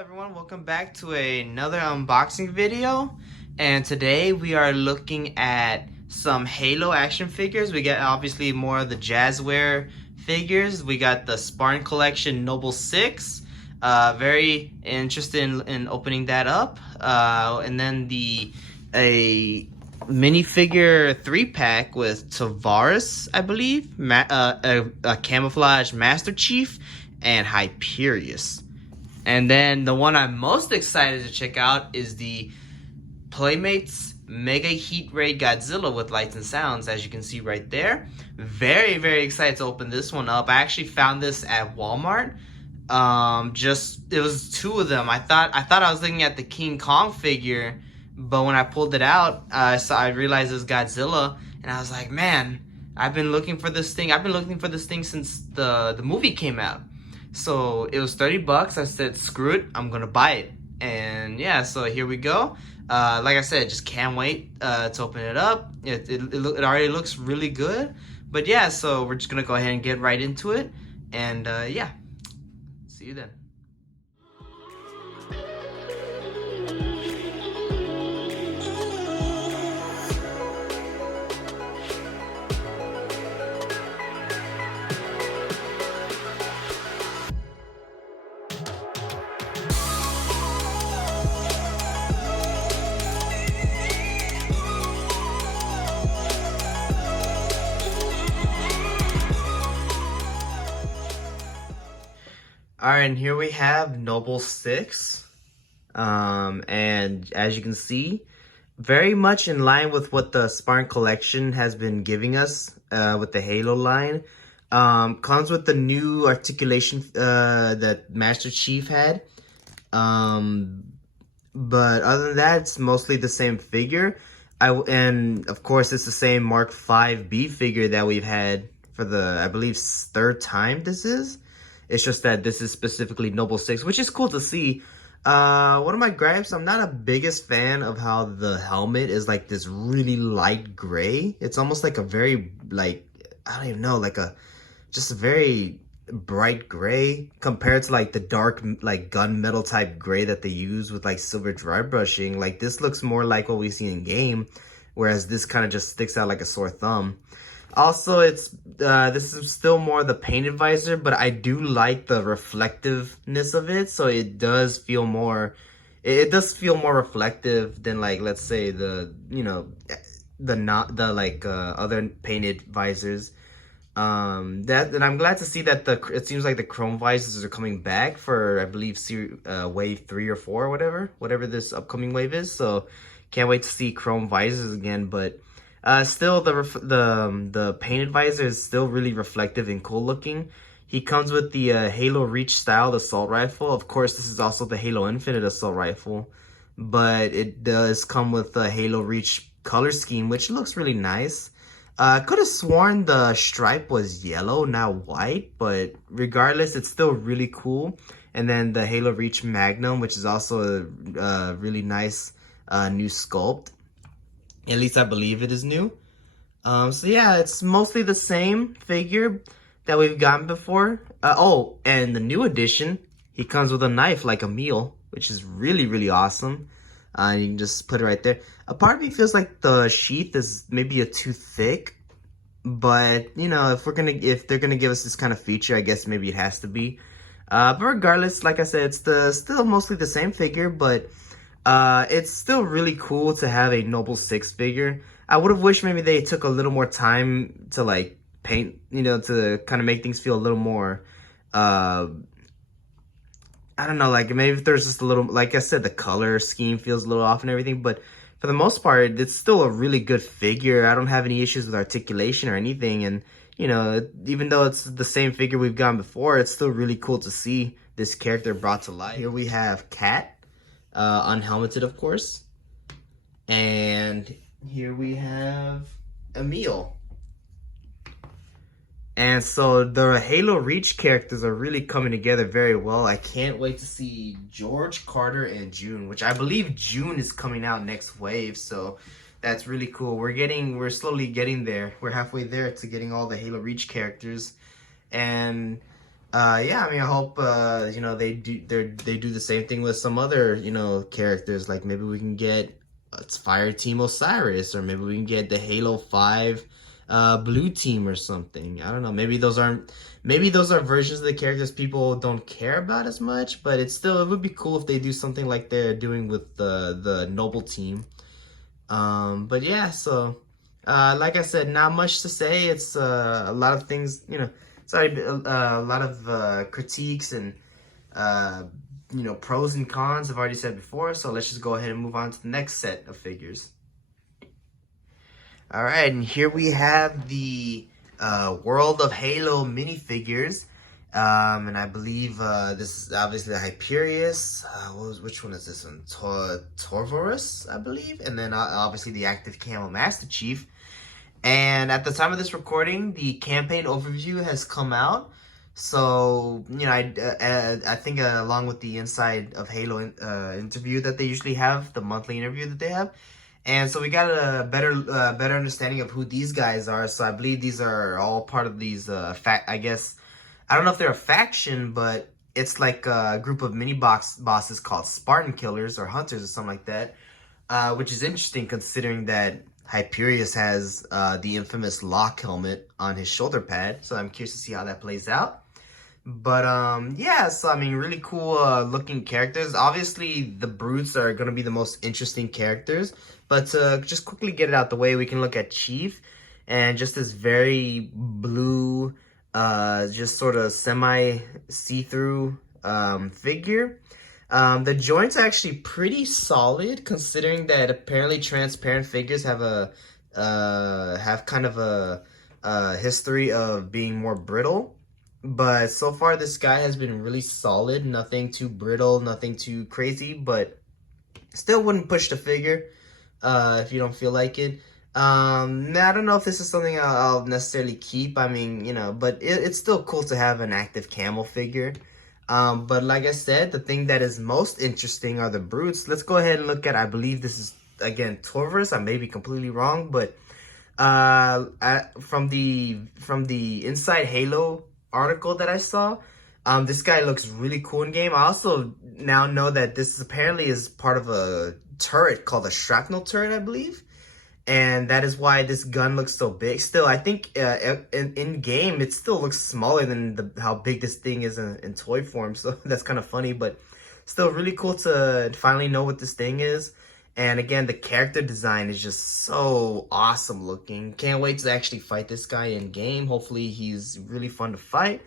everyone, welcome back to another unboxing video. And today we are looking at some Halo action figures. We got obviously more of the Jazzware figures. We got the Spartan Collection Noble 6. Very interested in opening that up. And then a minifigure 3-pack with Tavares, I believe, a camouflage Master Chief, and Hyperius. And then the one I'm most excited to check out is the Playmates Mega Godzilla with lights and sounds, as you can see right there. Very, very excited to open this one up. I actually found this at Walmart. It was two of them. I thought I was looking at the King Kong figure, but when I pulled it out, I realized it was Godzilla, and I was like, man, I've been looking for this thing. I've been looking for this thing since the movie came out. So it was 30 bucks. I said, screw it, I'm gonna buy it. And yeah, so here we go. Like I said, just can't wait to open it up. It already looks really good. But yeah, so we're just gonna go ahead and get right into it. And yeah, see you then. Alright, and here we have Noble 6. And as you can see, very much in line with what the Spartan Collection has been giving us with the Halo line. Comes with the new articulation that Master Chief had. But other than that, it's mostly the same figure. And of course, it's the same Mark 5B figure that we've had for the, I believe, third time this is. It's just that this is specifically Noble 6, which is cool to see. One of my gripes, I'm not a biggest fan of how the helmet is like this really light gray. It's almost like a very, like, I don't even know, just a very bright gray compared to like the dark, like gunmetal type gray that they use with like silver dry brushing. Like this looks more like what we see in game, whereas this kind of just sticks out like a sore thumb. Also, it's this is still more the painted visor, but I do like the reflectiveness of it, so it does feel more. It does feel more reflective than, like, let's say the other painted visors. And I'm glad to see that it seems like the chrome visors are coming back for, I believe, wave 3 or 4 or whatever this upcoming wave is. So can't wait to see chrome visors again, but. Still, the painted visor is still really reflective and cool looking. He comes with the Halo Reach style assault rifle. Of course, this is also the Halo Infinite assault rifle, but it does come with the Halo Reach color scheme, which looks really nice. Could have sworn the stripe was yellow, not white, but regardless, it's still really cool. And then the Halo Reach Magnum, which is also a really nice new sculpt. At least I believe it is new. So yeah, it's mostly the same figure that we've gotten before. Oh, and the new edition, he comes with a knife like a meal, which is really, really awesome. You can just put it right there. A part of me feels like the sheath is maybe too thick, but you know, if they're gonna give us this kind of feature, I guess maybe it has to be. But regardless, like I said, it's still mostly the same figure, but. It's still really cool to have a Noble 6 figure. I would have wished maybe they took a little more time to like paint, to kind of make things feel a little more, I don't know, like maybe if there's just a little, like I said, the color scheme feels a little off and everything, but for the most part, it's still a really good figure. I don't have any issues with articulation or anything, and even though it's the same figure we've gotten before, it's still really cool to see this character brought to life. Here we have Cat. Unhelmeted, of course. And here we have Emil. And so the Halo Reach characters are really coming together very well. I can't wait to see George, Carter, and June, which I believe June is coming out next wave. So that's really cool. We're slowly getting there. We're halfway there to getting all the Halo Reach characters. And Yeah, I mean, I hope you know they do the same thing with some other characters. Like maybe we can get it's Fire Team Osiris, or maybe we can get the Halo 5 Blue Team or something. I don't know. Maybe those are versions of the characters people don't care about as much. But it would be cool if they do something like they're doing with the Noble Team. But yeah, so like I said, not much to say. It's a lot of things, sorry, a lot of critiques and uh, pros and cons I've already said before. So let's just go ahead and move on to the next set of figures. All right, and here we have the World of Halo minifigures. And I believe this is obviously the Hyperius. Which one is this one? Torvorus, I believe. And then obviously the active camo Master Chief. And at the time of this recording, the campaign overview has come out. So, I think along with the Inside of Halo interview that they usually have, the monthly interview that they have. And so we got a better understanding of who these guys are. So I believe these are all part of these I guess I don't know if they're a faction, but it's like a group of bosses called Spartan Killers or Hunters or something like that, which is interesting considering that Hyperius has the infamous lock helmet on his shoulder pad. So I'm curious to see how that plays out. But yeah, so I mean, really cool looking characters. Obviously, the brutes are going to be the most interesting characters. But to just quickly get it out the way, we can look at Chief and just this very blue, just sort of semi see-through figure. The joints are actually pretty solid, considering that apparently transparent figures have have kind of a history of being more brittle. But so far, this guy has been really solid. Nothing too brittle, nothing too crazy, but still wouldn't push the figure if you don't feel like it. I don't know if this is something I'll necessarily keep. I mean, but it's still cool to have an active camel figure. But like I said, the thing that is most interesting are the brutes. Let's go ahead and look at, I believe this is, again, Torvus. I may be completely wrong, but from the Inside Halo article that I saw, this guy looks really cool in game. I also now know that this apparently is part of a turret called a shrapnel turret, I believe. And that is why this gun looks so big. Still, I think in game, it still looks smaller than how big this thing is in toy form. So that's kind of funny, but still really cool to finally know what this thing is. And again, the character design is just so awesome looking. Can't wait to actually fight this guy in game. Hopefully he's really fun to fight.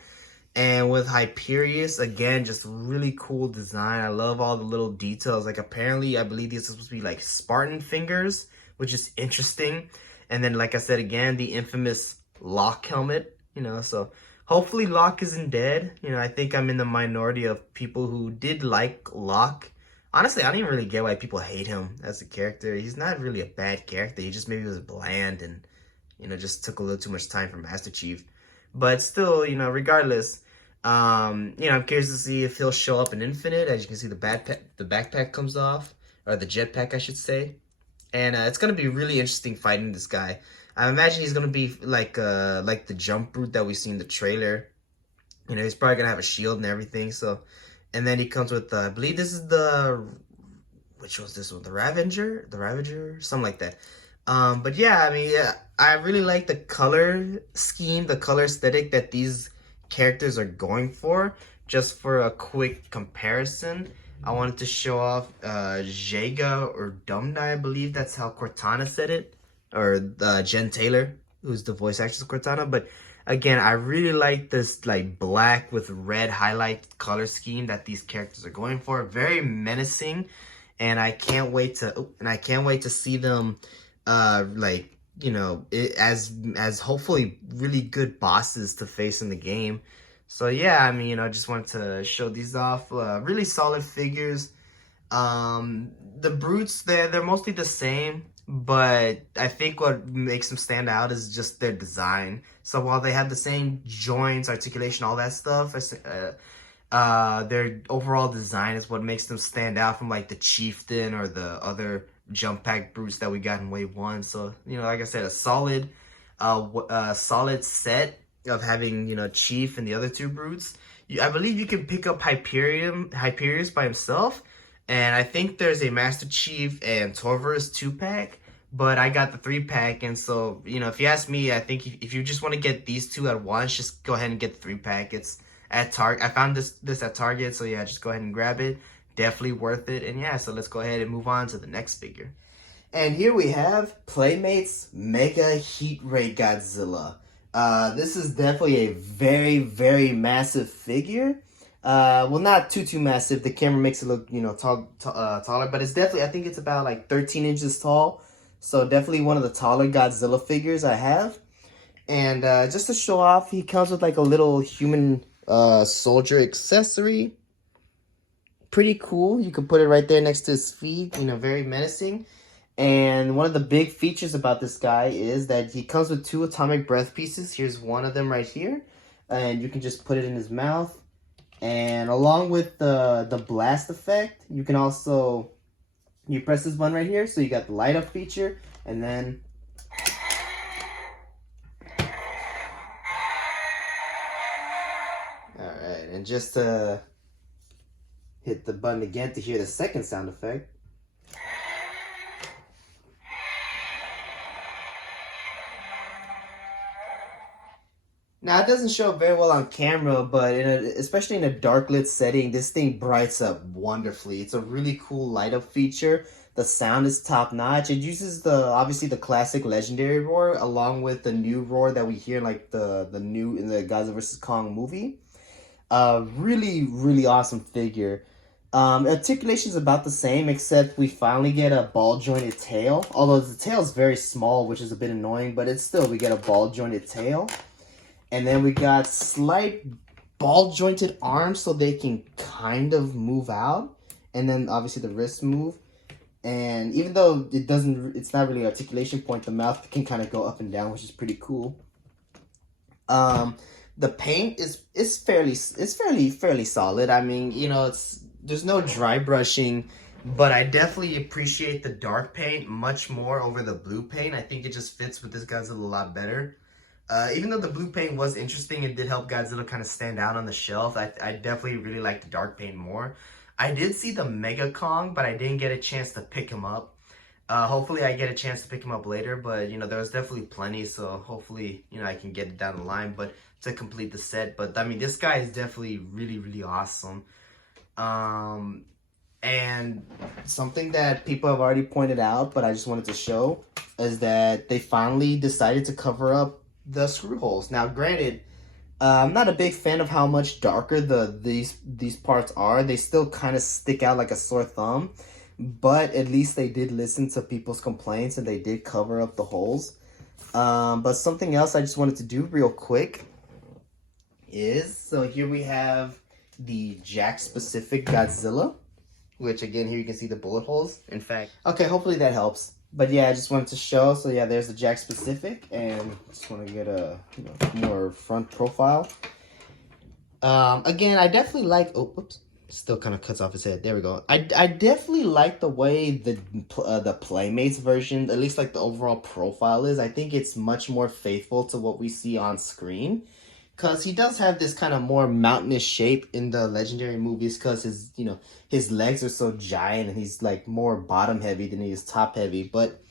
And with Hyperius, again, just really cool design. I love all the little details. Like apparently, I believe these are supposed to be like Spartan fingers, which is interesting. And then, like I said, again, the infamous Locke helmet, so hopefully Locke isn't dead. I think I'm in the minority of people who did like Locke. Honestly, I don't even really get why people hate him as a character. He's not really a bad character. He just maybe was bland and, just took a little too much time for Master Chief. But still, regardless, I'm curious to see if he'll show up in Infinite. As you can see, the backpack comes off, or the jetpack, I should say. And it's gonna be really interesting fighting this guy. I imagine he's gonna be like the jump brute that we see in the trailer. He's probably gonna have a shield and everything. So, and then he comes with I believe this is which was this one? The Ravager, something like that. But yeah, I mean, yeah, I really like the color scheme, the color aesthetic that these characters are going for. Just for a quick comparison, I wanted to show off Jaga or Dumna, I believe that's how Cortana said it, or Jen Taylor, who's the voice actress of Cortana. But again, I really like this like black with red highlight color scheme that these characters are going for. Very menacing, and I can't wait to see them as hopefully really good bosses to face in the game. So yeah, I mean, I just wanted to show these off. Really solid figures. The brutes, they're mostly the same, but I think what makes them stand out is just their design. So while they have the same joints, articulation, all that stuff, their overall design is what makes them stand out from like the Chieftain or the other jump pack brutes that we got in Wave 1. So, like I said, a solid set of having, Chief and the other two brutes. I believe you can pick up Hyperius by himself, and I think there's a Master Chief and Torvus 2-pack. But I got the 3-pack, and so, you know, if you ask me, I think if you just want to get these two at once, just go ahead and get the 3-pack. It's at Target. I found this at Target, so yeah, just go ahead and grab it. Definitely worth it. And yeah, so let's go ahead and move on to the next figure. And here we have Playmates Mega Heat Ray Godzilla. This is definitely a very, very massive figure. Well, not too massive. The camera makes it look, you know, taller, but it's definitely, I think it's about like 13 inches tall. So definitely one of the taller Godzilla figures I have. And just to show off, he comes with like a little human soldier accessory. Pretty cool. You can put it right there next to his feet. You know, very menacing. And one of the big features about this guy is that he comes with 2 atomic breath pieces. Here's one of them right here. And you can just put it in his mouth. And along with the blast effect, you can also... You press this button right here, so you got the light up feature, and then alright, and just hit the button again to hear the second sound effect. Now, it doesn't show very well on camera, but especially in a dark lit setting, this thing brights up wonderfully. It's a really cool light up feature. The sound is top notch. It uses obviously the classic legendary roar along with the new roar that we hear like the new in the Godzilla vs. Kong movie. Really, really awesome figure. Articulation is about the same, except we finally get a ball jointed tail. Although the tail is very small, which is a bit annoying, but it's still, we get a ball jointed tail. And then we got slight ball-jointed arms so they can kind of move out. And then obviously the wrists move. And even though it's not really an articulation point, the mouth can kind of go up and down, which is pretty cool. The paint is fairly solid. I mean, you know, there's no dry brushing, but I definitely appreciate the dark paint much more over the blue paint. I think it just fits with this Godzilla a lot better. Even though the blue paint was interesting and did help Godzilla kind of stand out on the shelf, I definitely really like the dark paint more. I did see the Mega Kong, but I didn't get a chance to pick him up. Hopefully I get a chance to pick him up later, but, you know, there was definitely plenty, so hopefully, you know, I can get it down the line, but to complete the set. But, I mean, this guy is definitely really, really awesome. And something that people have already pointed out, but I just wanted to show, is that they finally decided to cover up the screw holes. Now, granted, I'm not a big fan of how much darker these parts are. They still kind of stick out like a sore thumb, but at least they did listen to people's complaints and they did cover up the holes. But something else I just wanted to do real quick is, so here we have the Jack specific Godzilla, which again, here you can see the bullet holes. In fact, okay, hopefully that helps. But yeah, I just wanted to show. So yeah, there's the Jack specific, and just want to get a more front profile. Again, I definitely like. Oh, oops, still kind of cuts off his head. There we go. I definitely like the way the Playmates version, at least like the overall profile is. I think it's much more faithful to what we see on screen. Because he does have this kind of more mountainous shape in the legendary movies, because his legs are so giant and he's like more bottom heavy than he is top heavy. But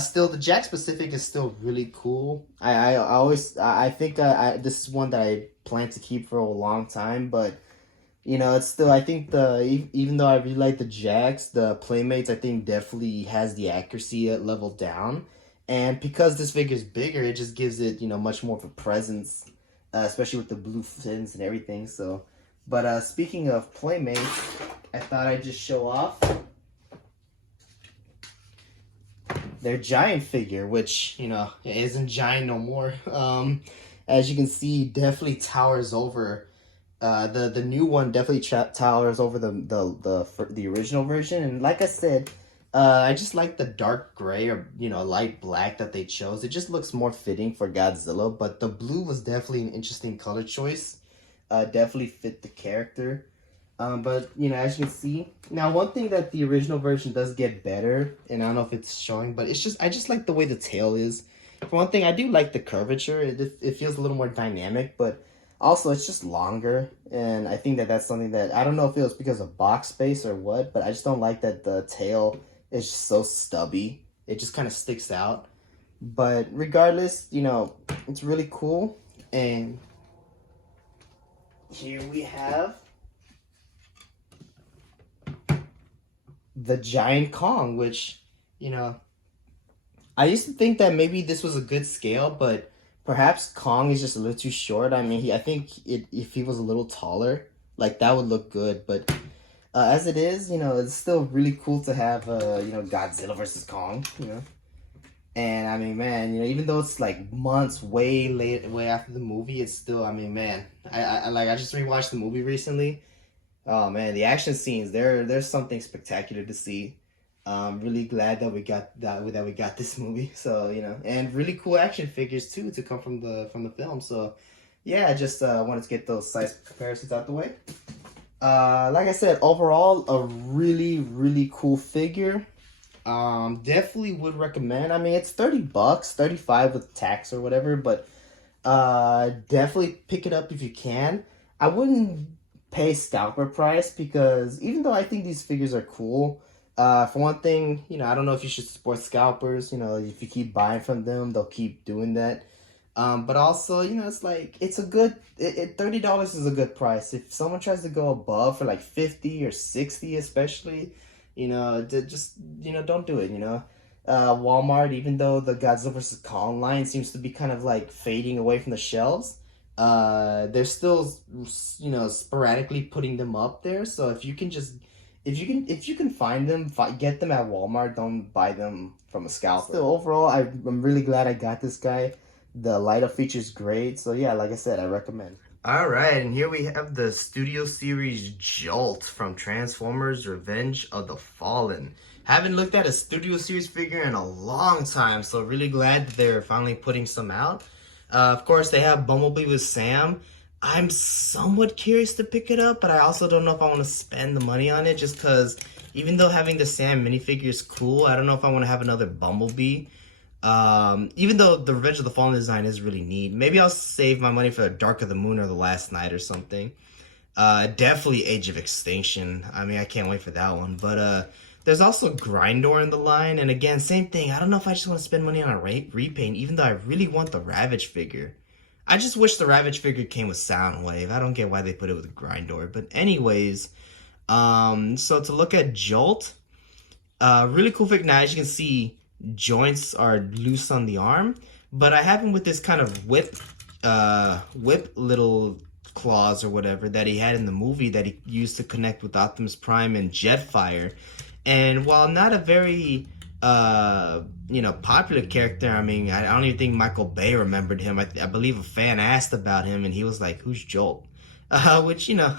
still, the Jack specific is still really cool. I think this is one that I plan to keep for a long time. But you know, it's still, I think even though I really like the Jacks, the Playmates I think definitely has the accuracy level down. And because this figure is bigger, it just gives it much more of a presence. Especially with the blue fins and everything. So, but speaking of Playmates, I thought I'd just show off their giant figure, which isn't giant no more. As you can see, definitely towers over. The new one definitely towers over the original version. And like I said, I just like the dark gray or light black that they chose. It just looks more fitting for Godzilla, but the blue was definitely an interesting color choice. Definitely fit the character. But as you can see, now one thing that the original version does get better, and I don't know if it's showing, but I just like the way the tail is. For one thing, I do like the curvature. It feels a little more dynamic, but Also, it's just longer, and I think that that's something that I don't know if it was because of box space or what, but I just don't like that the tail is just so stubby. It just kind of sticks out. But regardless, you know, it's really cool. And here we have the giant Kong, which, you know, I used to think that maybe this was a good scale, but perhaps Kong is just a little too short. I mean, I think if he was a little taller, like that would look good. But as it is, you know, it's still really cool to have, you know, Godzilla versus Kong, you know. And I mean, man, you know, even though it's like months way late, way after the movie, it's still, I mean, man, I just rewatched the movie recently. Oh man, the action scenes, there's something spectacular to see. Really glad that we got this movie. So, you know, and really cool action figures too to come from the film. So yeah, I just wanted to get those size comparisons out the way. Like I said, overall a really cool figure. Definitely would recommend. I mean, it's 30 bucks, 35 with tax or whatever, but definitely pick it up if you can. I wouldn't pay scalper price because even though I think these figures are cool, for one thing, you know, I don't know if you should support scalpers. You know, if you keep buying from them, they'll keep doing that. But also, you know, it's like it's a good $30 is a good price. If someone tries to go above for like 50 or 60, especially, you know, just, you know, don't do it. You know, Walmart, even though the Godzilla vs Kong line seems to be kind of like fading away from the shelves, they're still, you know, sporadically putting them up there. So if you can just if you can find them, get them at Walmart. Don't buy them from a scalper. Still, overall, I'm really glad I got this guy. The light up feature's great. So yeah, like I said, I recommend. All right, and here we have the Studio Series Jolt from Transformers Revenge of the Fallen. Haven't looked at a Studio Series figure in a long time, so really glad that they're finally putting some out. Of course, they have Bumblebee with Sam. I'm somewhat curious to pick it up, but I also don't know if I want to spend the money on it just because even though having the Sam minifigure is cool, I don't know if I want to have another Bumblebee. Even though the Revenge of the Fallen design is really neat, maybe I'll save my money for the Dark of the Moon or the Last Night or something. Definitely Age of Extinction. I mean, I can't wait for that one. But there's also Grindor in the line, and again, same thing. I don't know if I just want to spend money on a repaint, even though I really want the Ravage figure. I just wish the Ravage figure came with Soundwave. I don't get why they put it with Grindor. But anyways, so to look at Jolt, really cool figure. Now, as you can see, joints are loose on the arm, but I have him with this kind of whip little claws or whatever that he had in the movie that he used to connect with Optimus Prime and Jetfire. And while not a very you know, popular character, I mean, I don't even think Michael Bay remembered him. I believe a fan asked about him and he was like, "Who's Jolt?" Which, you know,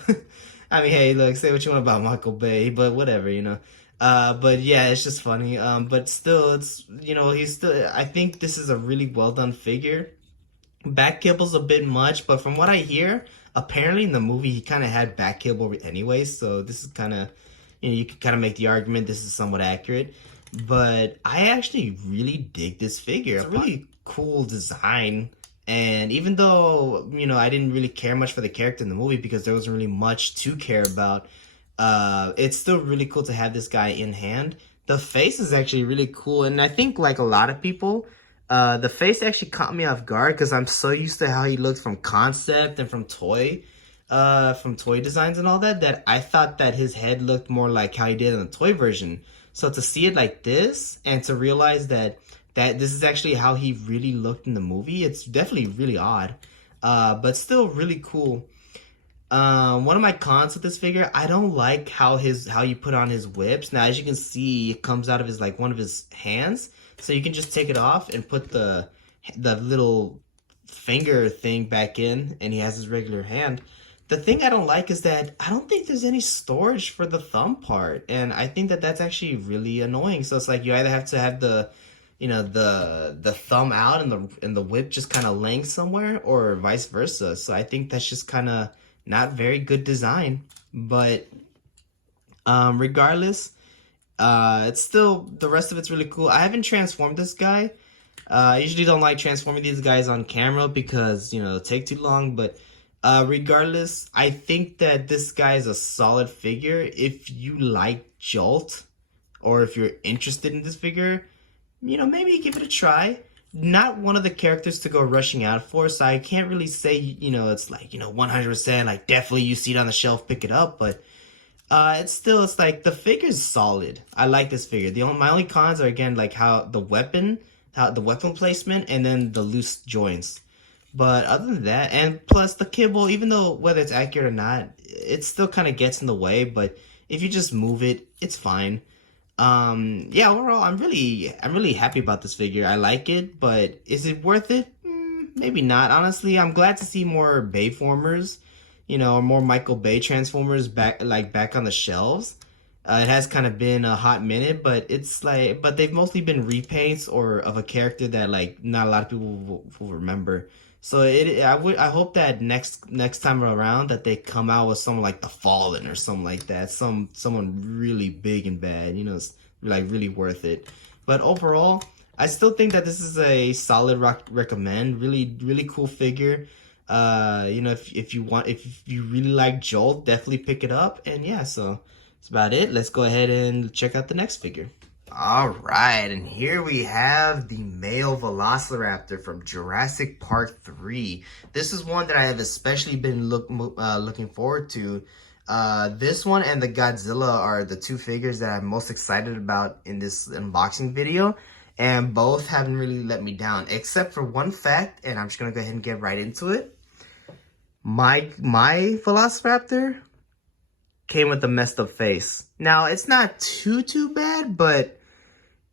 I mean, hey, look, say what you want about Michael Bay, but whatever, you know. But yeah, it's just funny. But still, it's, you know, he's still, I think this is a really well done figure. Back kibble's a bit much, but from what I hear, apparently in the movie he kind of had back kibble anyway, so this is kind of, you know, you can kind of make the argument this is somewhat accurate. But I actually really dig this figure. It's a really cool design. And even though, you know, I didn't really care much for the character in the movie because there wasn't really much to care about, it's still really cool to have this guy in hand. The face is actually really cool. And I think, like a lot of people, the face actually caught me off guard because I'm so used to how he looked from concept and from toy designs and all that, that I thought that his head looked more like how he did in the toy version. So to see it like this and to realize that this is actually how he really looked in the movie, it's definitely really odd, but still really cool. One of my cons with this figure, I don't like how you put on his whips. Now, as you can see, it comes out of his, like, one of his hands, so you can just take it off and put the little finger thing back in, and he has his regular hand. The thing I don't like is that I don't think there's any storage for the thumb part, and I think that that's actually really annoying. So it's like you either have to have the, you know, the thumb out and the whip just kind of laying somewhere, or vice versa. So I think that's just kind of not very good design. But regardless, it's still, the rest of it's really cool. I haven't transformed this guy. I usually don't like transforming these guys on camera because, you know, it'll take too long, but Regardless, I think that this guy is a solid figure. If you like Jolt, or if you're interested in this figure, maybe give it a try. Not one of the characters to go rushing out for, so I can't really say, it's like, 100%, like, definitely you see it on the shelf, pick it up, but it's like, the figure's solid. I like this figure. My only cons are, again, like, how the weapon placement, and then the loose joints. But other than that, and plus the kibble, even though whether it's accurate or not, it still kind of gets in the way, but if you just move it, it's fine. Yeah, overall, I'm really happy about this figure. I like it, but is it worth it? Maybe not. Honestly, I'm glad to see more Bayformers, or more Michael Bay Transformers back on the shelves. It has kind of been a hot minute, but but they've mostly been repaints or of a character that like not a lot of people will remember. So I hope that next time around that they come out with someone like the Fallen or something like that, someone really big and bad, it's like really worth it. But overall, I still think that this is a solid recommend. Really really cool figure. If you really like Jolt, definitely pick it up. And yeah, so that's about it. Let's go ahead and check out the next figure. All right, and here we have the male Velociraptor from Jurassic Park 3. This is one that I have especially been looking forward to. This one and the Godzilla are the two figures that I'm most excited about in this unboxing video, and both haven't really let me down, except for one fact, and I'm just gonna go ahead and get right into it. My Velociraptor came with a messed up face. Now, it's not too bad, but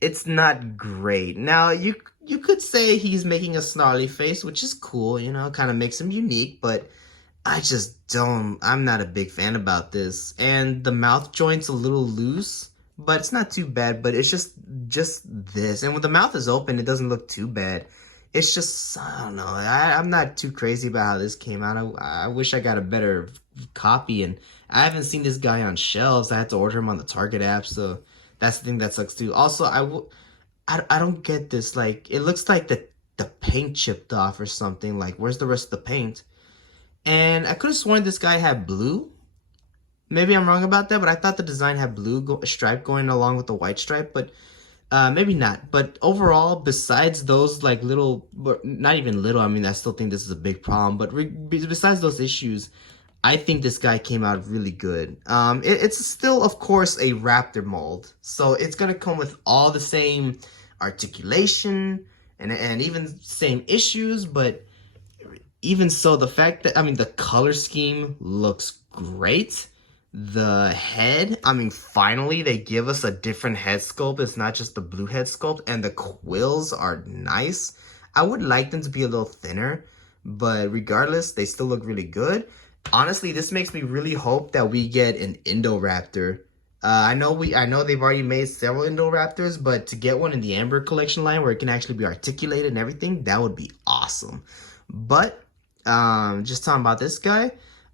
it's not great. Now, you could say he's making a snarly face, which is cool, kind of makes him unique, but I'm not a big fan about this. And the mouth joint's a little loose, but it's not too bad, but it's just this. And when the mouth is open, it doesn't look too bad. It's just, I don't know, I'm not too crazy about how this came out. I wish I got a better copy, and I haven't seen this guy on shelves. I had to order him on the Target app, so that's the thing that sucks too. Also, I don't get this. Like, it looks like the paint chipped off or something. Like, where's the rest of the paint? And I could have sworn this guy had blue. Maybe I'm wrong about that, but I thought the design had blue stripe going along with the white stripe, but maybe not. But overall, besides those like little, not even little, I mean, I still think this is a big problem, but besides those issues, I think this guy came out really good. It's still, of course, a Raptor mold, so it's gonna come with all the same articulation and even same issues, but even so, the fact that, I mean, the color scheme looks great. The head, I mean, finally they give us a different head sculpt. It's not just the blue head sculpt, and the quills are nice. I would like them to be a little thinner, but regardless, they still look really good. Honestly, this makes me really hope that we get an Indoraptor. I know they've already made several Indoraptors, but to get one in the Amber collection line where it can actually be articulated and everything, that would be awesome. But just talking about this guy,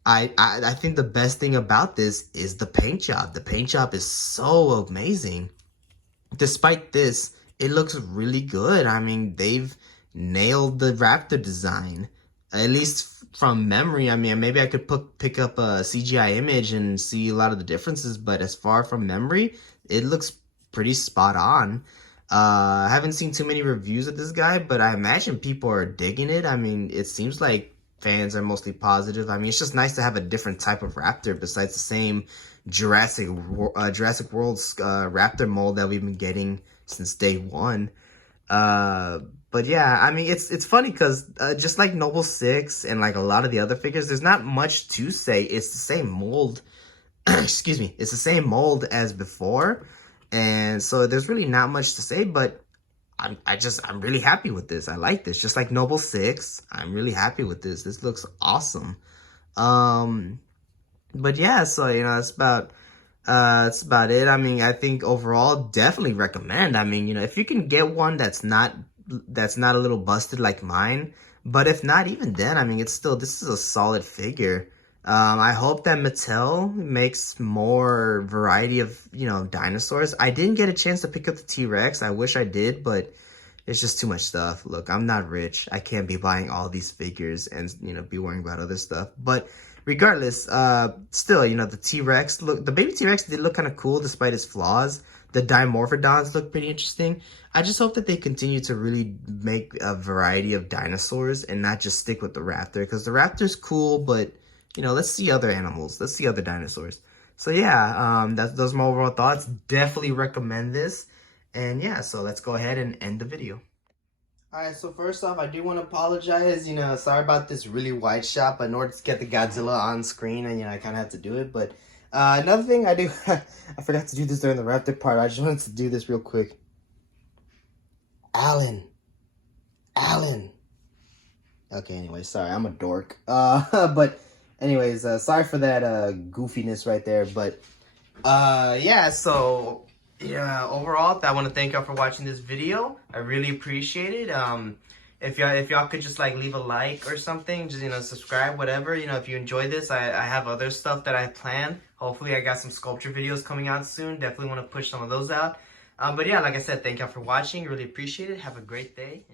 I think the best thing about this is the paint job. The paint job is so amazing. Despite this, it looks really good. I mean, they've nailed the Raptor design, at least from memory. I mean, maybe I could pick up a CGI image and see a lot of the differences, but as far from memory, it looks pretty spot on. I haven't seen too many reviews of this guy, but I imagine people are digging it. I mean, it seems like fans are mostly positive. I mean, it's just nice to have a different type of Raptor besides the same Jurassic World's Raptor mold that we've been getting since day one. But yeah, I mean, it's funny because just like Noble 6 and like a lot of the other figures, there's not much to say. It's the same mold. Excuse me. It's the same mold as before. And so there's really not much to say, but I'm really happy with this. I like this. Just like Noble 6, I'm really happy with this. This looks awesome. But yeah, so that's about it. I mean, I think overall, definitely recommend. I mean, if you can get one that's not a little busted like mine, but if not, even then, I mean, this is a solid figure. I hope that Mattel makes more variety of, dinosaurs. I didn't get a chance to pick up the T-Rex. I wish I did, but it's just too much stuff. Look, I'm not rich. I can't be buying all these figures and, you know, be worrying about other stuff. But regardless, still, you know, the T-Rex, look, the baby T-Rex did look kind of cool despite its flaws. The Dimorphodons look pretty interesting. I just hope that they continue to really make a variety of dinosaurs and not just stick with the raptor, because the raptor's cool, but, you know, let's see other animals. Let's see other dinosaurs. So yeah, those are my overall thoughts. Definitely recommend this. And yeah, so let's go ahead and end the video. Alright, so first off, I do want to apologize, you know, sorry about this really wide shot, but in order to get the Godzilla on screen, and, you know, I kind of have to do it, but another thing I do, I forgot to do this during the raptor part, I just wanted to do this real quick. Alan. Okay, anyway, sorry, I'm a dork. But anyways, sorry for that goofiness right there, but yeah, so yeah, overall, I want to thank y'all for watching this video. I really appreciate it. If y'all could just like leave a like or something, just, you know, subscribe, whatever, you know, if you enjoy this. I have other stuff that I plan. Hopefully I got some sculpture videos coming out soon. Definitely want to push some of those out. But yeah, like I said, thank y'all for watching. Really appreciate it. Have a great day.